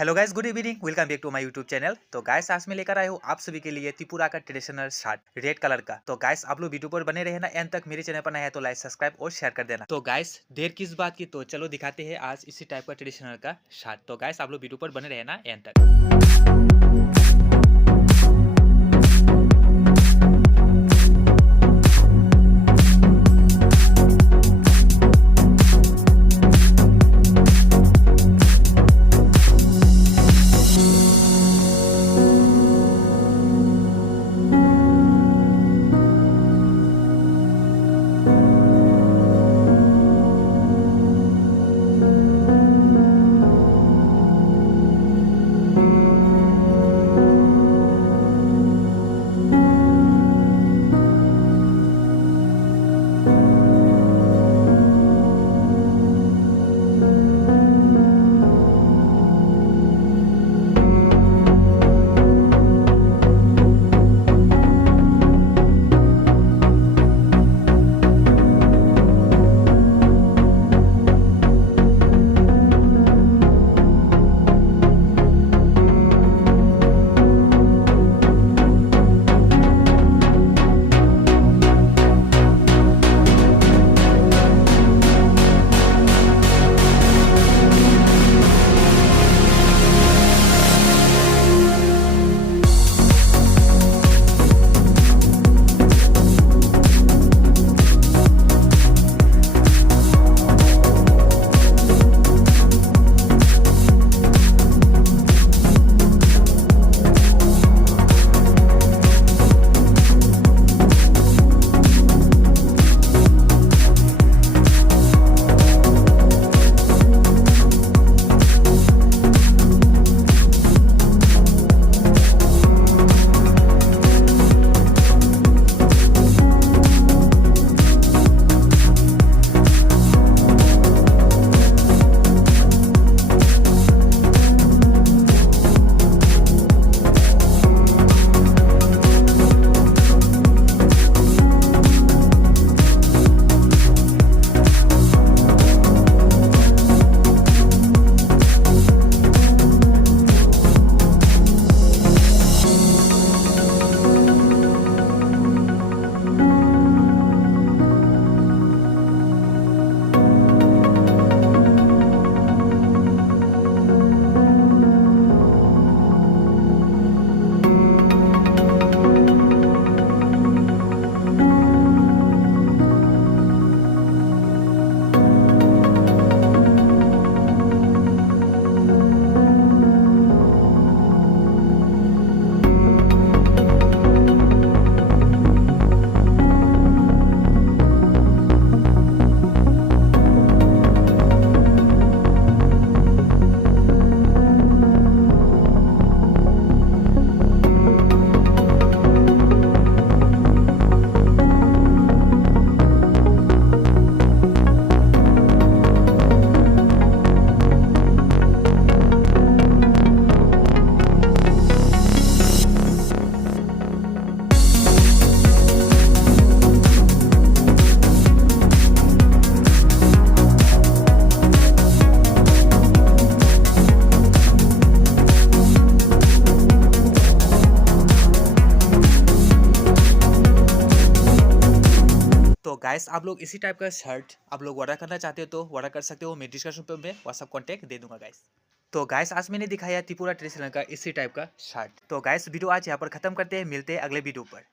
Hello guys, good evening. Welcome back to my YouTube channel. तो guys, आज मैं लेकर आया हूँ आप सभी के लिए त्रिपुरा का ट्रेडिशनल शर्ट रेड कलर का। तो गाइस, आप लोग वीडियो पर बने रहे ना एंड तक। मेरे चैनल पर नया है तो लाइक सब्सक्राइब और शेयर कर देना। तो गाइस, देर किस बात की, तो चलो दिखाते हैं आज इसी टाइप का ट्रेडिशनल का शर्ट। तो गाइस, आप लोग वीडियो पर बने रहे ना एंड तक। तो गाइस, आप लोग इसी टाइप का शर्ट आप लोग ऑर्डर करना चाहते हो तो ऑर्डर कर सकते हो। मैं डिस्क्रिप्शन पे में व्हाट्सअप कॉन्टैक्ट दे दूंगा गाइस। तो गाइस, आज मैंने दिखाया त्रिपुरा ट्रेडिशनल का इसी टाइप का शर्ट। तो गाइस, वीडियो आज यहाँ पर खत्म करते हैं। मिलते हैं अगले वीडियो पर।